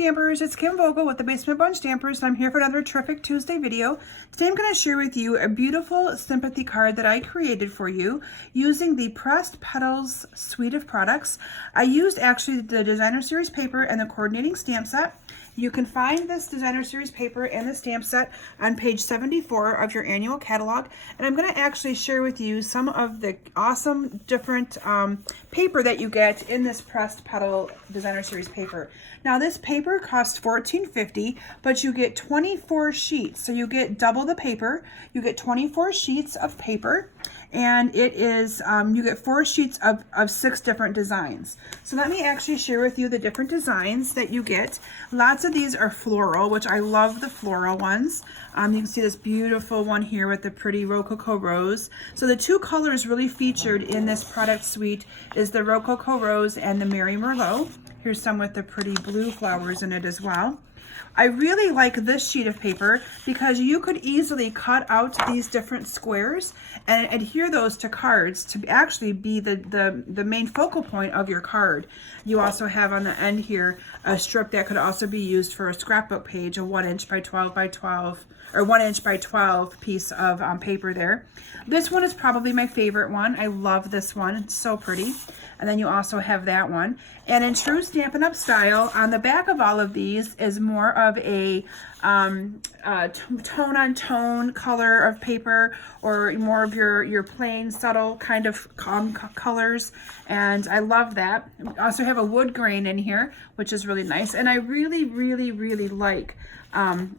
Stampers, it's Kim Vogel with the Basement Bunch Stampers, and I'm here for another terrific Tuesday video. Today I'm going to share with you a beautiful sympathy card that I created for you using the Pressed Petals suite of products. I used actually the Designer Series paper and the coordinating stamp set. You can find this Designer Series paper and the stamp set on page 74 of your annual catalog. And I'm going to actually share with you some of the awesome different paper that you get in this Pressed Petal Designer Series paper. Now this paper costs $14.50, but you get 24 sheets. So you get double the paper. You get 24 sheets of paper. And it is, you get 4 sheets of 6 different designs. So let me actually share with you the different designs that you get. Lots of these are floral, which I love the floral ones. You can see this beautiful one here with the pretty Rococo rose. So the 2 colors really featured in this product suite is the Rococo rose and the Merry Merlot. Here's some with the pretty blue flowers in it as well. I really like this sheet of paper because you could easily cut out these different squares and adhere those to cards to actually be the main focal point of your card. You also have on the end here a strip that could also be used for a scrapbook page, a 1 inch by 12 by 12 or 1 inch by 12 piece of paper there. This one is probably my favorite one. I love this one. It's so pretty. And then you also have that one. And in true Stampin' Up style, on the back of all of these is more of a tone-on-tone color of paper, or more of your plain, subtle kind of colors. And I love that. We also have a wood grain in here, which is really nice. And I really, really, really like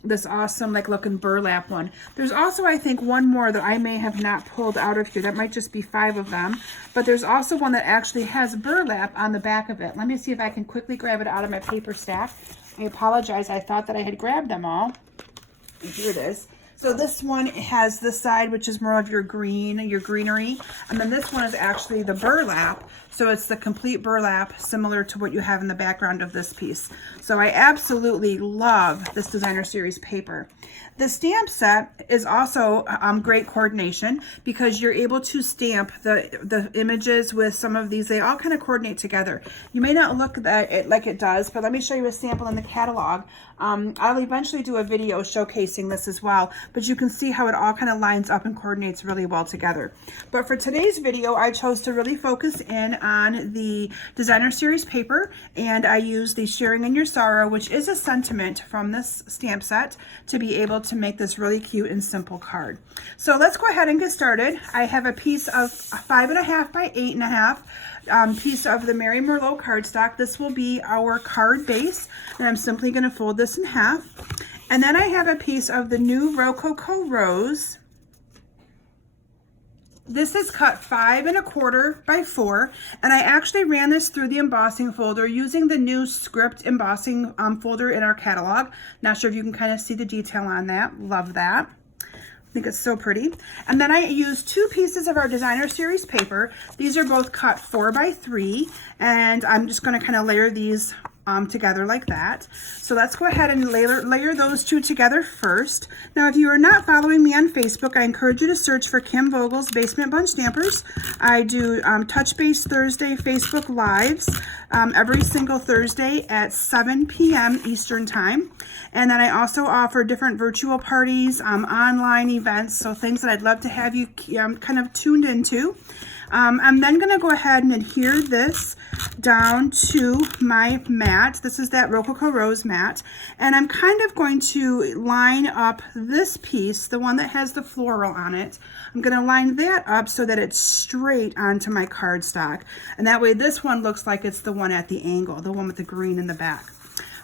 this awesome like looking burlap one. There's also, I think, one more that I may have not pulled out of here. That might just be 5 of them. But there's also one that actually has burlap on the back of it. Let me see if I can quickly grab it out of my paper stack. I apologize. I thought that I had grabbed them all. Here it is. So this one has this side, which is more of your greenery. And then this one is actually the burlap. So it's the complete burlap, similar to what you have in the background of this piece. So I absolutely love this Designer Series paper. The stamp set is also great coordination because you're able to stamp the images with some of these. They all kind of coordinate together. You may not look at it like it does, but let me show you a sample in the catalog. I'll eventually do a video showcasing this as well, but you can see how it all kind of lines up and coordinates really well together. But for today's video, I chose to really focus in on the Designer Series paper, and I used the Sharing in Your Sorrow, which is a sentiment from this stamp set, to be able to make this really cute and simple card. So let's go ahead and get started. I have a piece of 5.5 by 8.5 piece of the Merry Merlot cardstock. This will be our card base, and I'm simply going to fold this in half. And then I have a piece of the new Rococo rose. This is cut 5 1/4 by 4, and I actually ran this through the embossing folder using the new script embossing folder in our catalog. Not sure if you can kind of see the detail on that. Love that. I think it's so pretty. And then I used 2 pieces of our Designer Series paper. These are both cut 4 by 3, and I'm just going to kind of layer these together like that. So let's go ahead and layer those 2 together first. Now, if you are not following me on Facebook, I encourage you to search for Kim Vogel's Basement Bunch Stampers. I do Touch Base Thursday Facebook Lives every single Thursday at 7 p.m. Eastern Time. And then I also offer different virtual parties, online events, so things that I'd love to have you kind of tuned into. I'm then going to go ahead and adhere this down to my mat. This is that Rococo Rose mat. And I'm kind of going to line up this piece, the one that has the floral on it. I'm going to line that up so that it's straight onto my cardstock. And that way this one looks like it's the one at the angle, the one with the green in the back.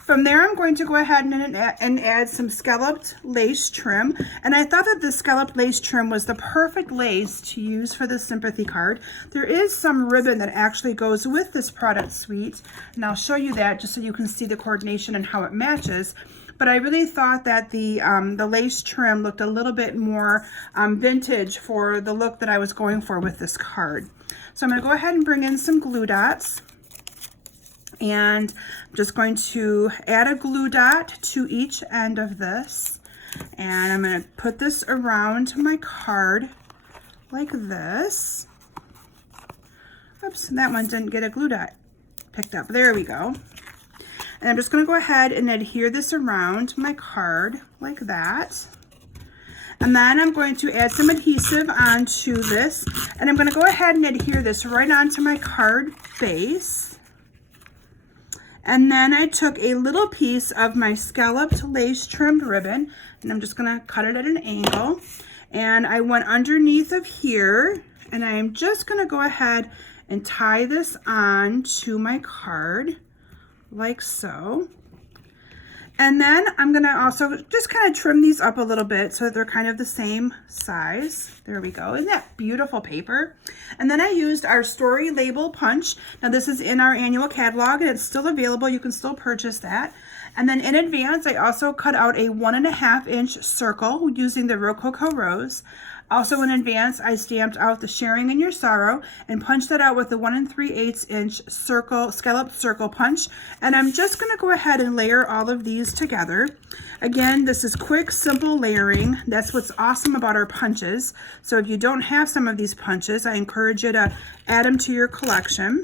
From there, I'm going to go ahead and add some scalloped lace trim. And I thought that the scalloped lace trim was the perfect lace to use for the sympathy card. There is some ribbon that actually goes with this product suite, and I'll show you that just so you can see the coordination and how it matches. But I really thought that the lace trim looked a little bit more vintage for the look that I was going for with this card. So I'm going to go ahead and bring in some glue dots. And I'm just going to add a glue dot to each end of this. And I'm going to put this around my card like this. Oops, that one didn't get a glue dot picked up. There we go. And I'm just going to go ahead and adhere this around my card like that. And then I'm going to add some adhesive onto this, and I'm going to go ahead and adhere this right onto my card base. And then I took a little piece of my scalloped lace trimmed ribbon, and I'm just going to cut it at an angle. And I went underneath of here, and I'm just going to go ahead and tie this on to my card like so. And then I'm gonna also just kind of trim these up a little bit so that they're kind of the same size. There we go. Isn't that beautiful paper? And then I used our story label punch. Now this is in our annual catalog and it's still available. You can still purchase that. And then in advance, I also cut out a 1.5 inch circle using the Rococo rose. Also in advance, I stamped out the Sharing in Your Sorrow and punched that out with the 1 3/8 inch circle, scalloped circle punch. And I'm just going to go ahead and layer all of these together. Again, this is quick, simple layering. That's what's awesome about our punches. So if you don't have some of these punches, I encourage you to add them to your collection.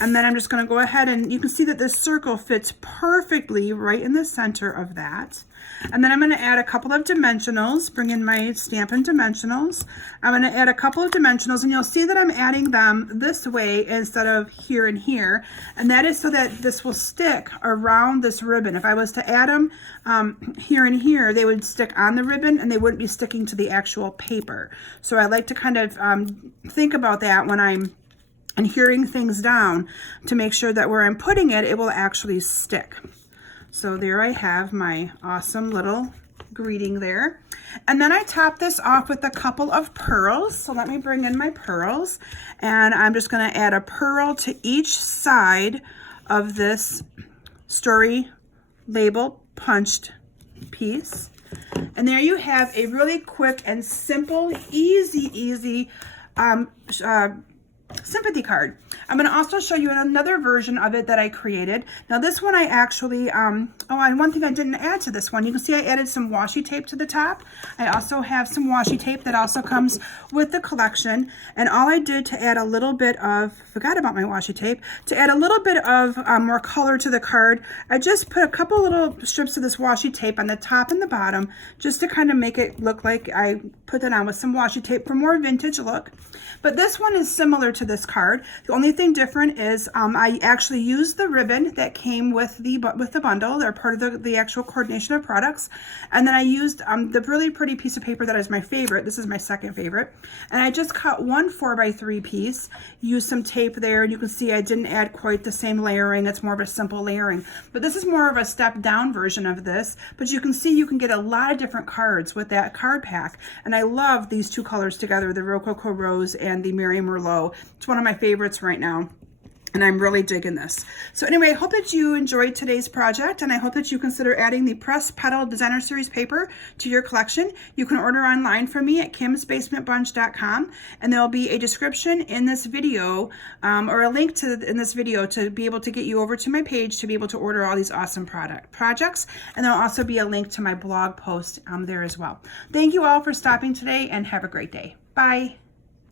And then I'm just going to go ahead and you can see that this circle fits perfectly right in the center of that. And then I'm going to add a couple of dimensionals, bring in my Stampin' Dimensionals. I'm going to add a couple of dimensionals, and you'll see that I'm adding them this way instead of here and here. And that is so that this will stick around this ribbon. If I was to add them here and here, they would stick on the ribbon and they wouldn't be sticking to the actual paper. So I like to kind of think about that when I'm adhering things down to make sure that where I'm putting it, it will actually stick. So there I have my awesome little greeting there. And then I top this off with a couple of pearls. So let me bring in my pearls. And I'm just going to add a pearl to each side of this story label punched piece. And there you have a really quick and simple, easy sympathy card. I'm going to also show you another version of it that I created. Now this one I actually, and one thing I didn't add to this one, you can see I added some washi tape to the top. I also have some washi tape that also comes with the collection. And all I did to add a little bit of, forgot about my washi tape, to add a little bit of more color to the card, I just put a couple little strips of this washi tape on the top and the bottom, just to kind of make it look like I put that on with some washi tape for more vintage look. But this one is similar to this card. The only thing different is I actually used the ribbon that came with the bundle. They're part of the actual coordination of products. And then I used the really pretty piece of paper that is my favorite. This is my second favorite. And I just cut one 4x3 piece, used some tape there, and you can see I didn't add quite the same layering. It's more of a simple layering. But this is more of a step down version of this. But you can see you can get a lot of different cards with that card pack. And I love these two colors together, the Rococo Rose and the Merlot. It's one of my favorites right now, and I'm really digging this. So anyway, I hope that you enjoyed today's project, and I hope that you consider adding the Pressed Petal Designer Series paper to your collection. You can order online from me at kimsbasementbunch.com, and there'll be a description in this video or a link in this video to be able to get you over to my page to be able to order all these awesome projects, and there'll also be a link to my blog post there as well. Thank you all for stopping today, and have a great day. Bye.